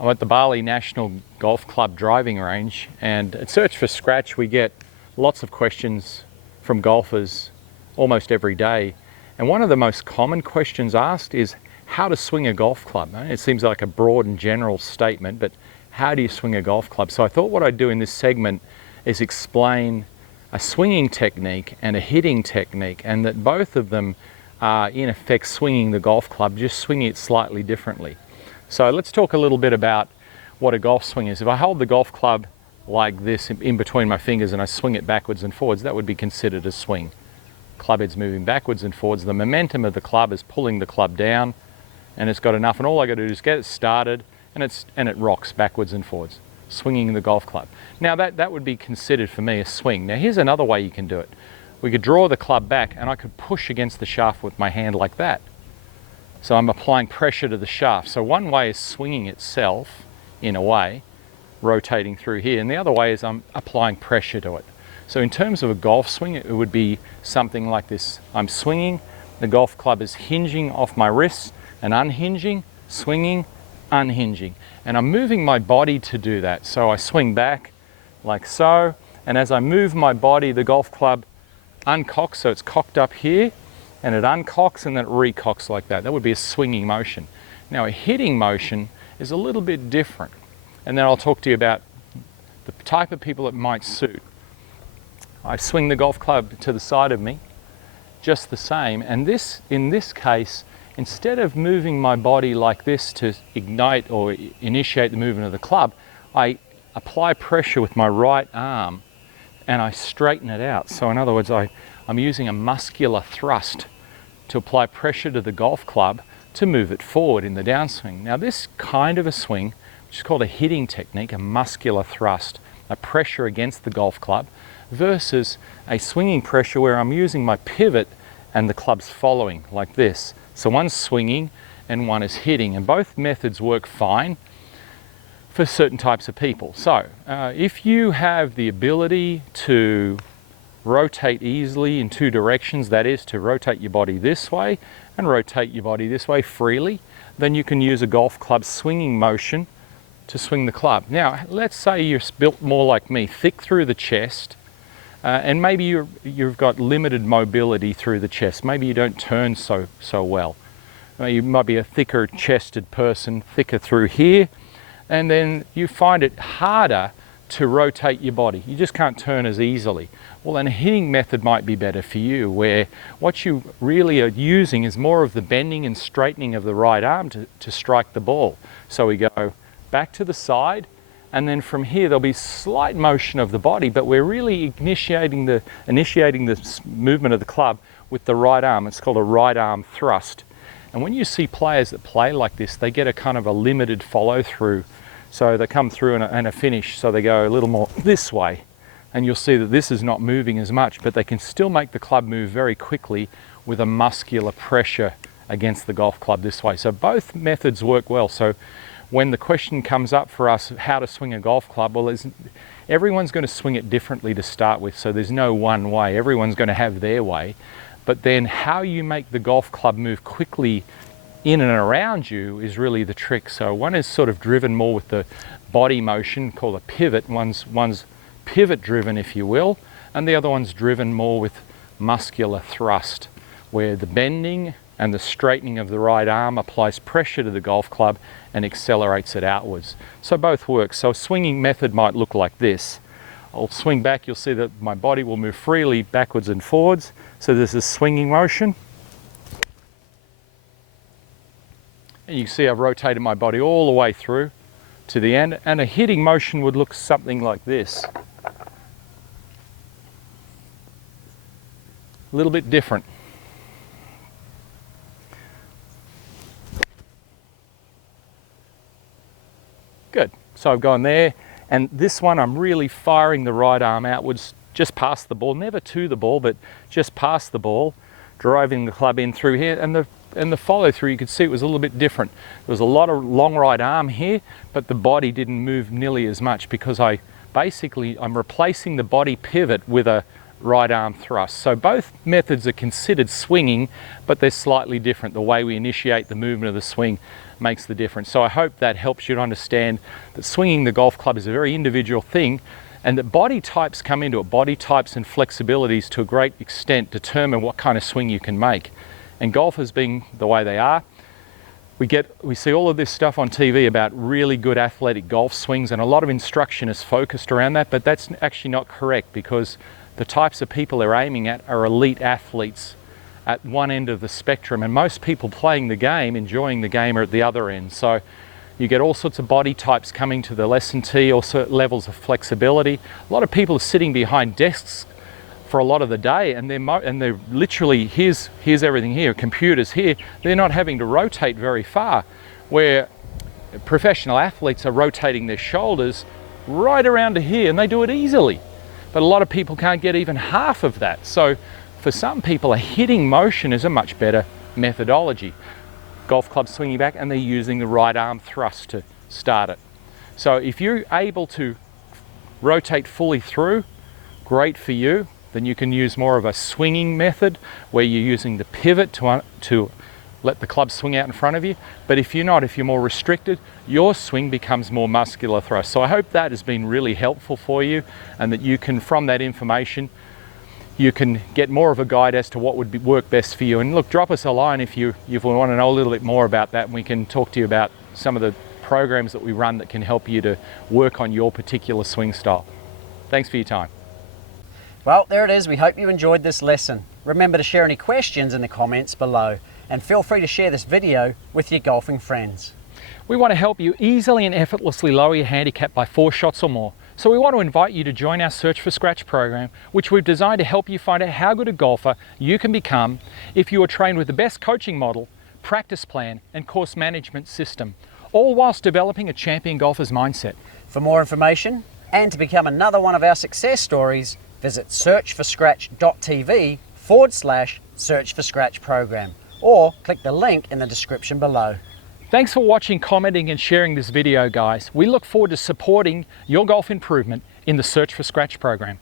I'm at the Bali National Golf Club driving range, and at Search for Scratch we get lots of questions from golfers almost every day. And one of the most common questions asked is how to swing a golf club. It seems like a broad and general statement, but how do you swing a golf club? So I thought what I'd do in this segment is explain a swinging technique and a hitting technique, and that both of them are in effect swinging the golf club, just swinging it slightly differently. So let's talk a little bit about what a golf swing is. If I hold the golf club like this in between my fingers and I swing it backwards and forwards, that would be considered a swing. Club head's moving backwards and forwards. The momentum of the club is pulling the club down, and it's got enough, and all I got to do is get it started, and it rocks backwards and forwards, swinging the golf club. Now that would be considered for me a swing. Now here's another way you can do it. We could draw the club back and I could push against the shaft with my hand like that. So I'm applying pressure to the shaft. So one way is swinging itself, in a way, rotating through here, and the other way is I'm applying pressure to it. So in terms of a golf swing, it would be something like this. I'm swinging, the golf club is hinging off my wrists and unhinging, swinging, unhinging. And I'm moving my body to do that. So I swing back like so, and as I move my body, the golf club uncocks, so it's cocked up here, and it uncocks and then it recocks like that. That would be a swinging motion. Now a hitting motion is a little bit different, and then I'll talk to you about the type of people it might suit. I swing the golf club to the side of me, just the same, and in this case, instead of moving my body like this to ignite or initiate the movement of the club, I apply pressure with my right arm and I straighten it out. So in other words, I'm using a muscular thrust to apply pressure to the golf club to move it forward in the downswing. Now this kind of a swing, which is called a hitting technique, a muscular thrust, a pressure against the golf club, versus a swinging pressure where I'm using my pivot and the club's following like this. So one's swinging and one is hitting, and both methods work fine for certain types of people. So if you have the ability to rotate easily in two directions, that is to rotate your body this way and rotate your body this way freely, then you can use a golf club swinging motion to swing the club. Now let's say you're built more like me, thick through the chest, and maybe you've got limited mobility through the chest. Maybe you don't turn so well. You might be a thicker chested person, thicker through here, and then you find it harder to rotate your body. You just can't turn as easily. Well, then a hitting method might be better for you, where what you really are using is more of the bending and straightening of the right arm to strike the ball. So we go back to the side, and then from here there'll be slight motion of the body, but we're really initiating the movement of the club with the right arm. It's called a right arm thrust. And when you see players that play like this, they get a kind of a limited follow through. So they come through and a finish, so they go a little more this way. And you'll see that this is not moving as much, but they can still make the club move very quickly with a muscular pressure against the golf club this way. So both methods work well. So when the question comes up for us, how to swing a golf club, well, everyone's going to swing it differently to start with. So there's no one way. Everyone's going to have their way. But then how you make the golf club move quickly in and around you is really the trick. So one is sort of driven more with the body motion, called a pivot. One's pivot driven, if you will, and the other one's driven more with muscular thrust, where the bending and the straightening of the right arm applies pressure to the golf club and accelerates it outwards. So both work. So a swinging method might look like this. I'll swing back, you'll see that my body will move freely backwards and forwards. So this is swinging motion. And you can see I've rotated my body all the way through to the end, and a hitting motion would look something like this. A little bit different. Good. So I've gone there, and this one I'm really firing the right arm outwards, just past the ball, never to the ball, but just past the ball, driving the club in through here, and the follow through, you could see it was a little bit different. There was a lot of long right arm here, but the body didn't move nearly as much because I'm replacing the body pivot with a right arm thrust. So both methods are considered swinging, but they're slightly different. The way we initiate the movement of the swing makes the difference. So I hope that helps you to understand that swinging the golf club is a very individual thing, and that body types come into it. Body types and flexibilities to a great extent determine what kind of swing you can make. And golfers being the way they are, we see all of this stuff on TV about really good athletic golf swings, and a lot of instruction is focused around that, but that's actually not correct, because the types of people they're aiming at are elite athletes at one end of the spectrum, and most people playing the game, enjoying the game, are at the other end. So you get all sorts of body types coming to the lesson tee, all certain levels of flexibility. A lot of people are sitting behind desks for a lot of the day, and they're literally, here's everything here, computers here. They're not having to rotate very far, where professional athletes are rotating their shoulders right around to here, and they do it easily. But a lot of people can't get even half of that. So for some people, a hitting motion is a much better methodology. Golf club swinging back, and they're using the right arm thrust to start it. So if you're able to rotate fully through, great for you. Then you can use more of a swinging method where you're using the pivot to let the club swing out in front of you. But if you're not, if you're more restricted, your swing becomes more muscular thrust. So I hope that has been really helpful for you, and that you can, from that information, you can get more of a guide as to what would work best for you. And look, drop us a line if you want to know a little bit more about that, and we can talk to you about some of the programs that we run that can help you to work on your particular swing style. Thanks for your time. Well, there it is. We hope you enjoyed this lesson. Remember to share any questions in the comments below, and feel free to share this video with your golfing friends. We want to help you easily and effortlessly lower your handicap by 4 shots or more. So we want to invite you to join our Search for Scratch program, which we've designed to help you find out how good a golfer you can become if you are trained with the best coaching model, practice plan, and course management system, all whilst developing a champion golfer's mindset. For more information and to become another one of our success stories, visit searchforscratch.tv/Search for Scratch program, or click the link in the description below. Thanks for watching, commenting, and sharing this video, guys. We look forward to supporting your golf improvement in the Search for Scratch program.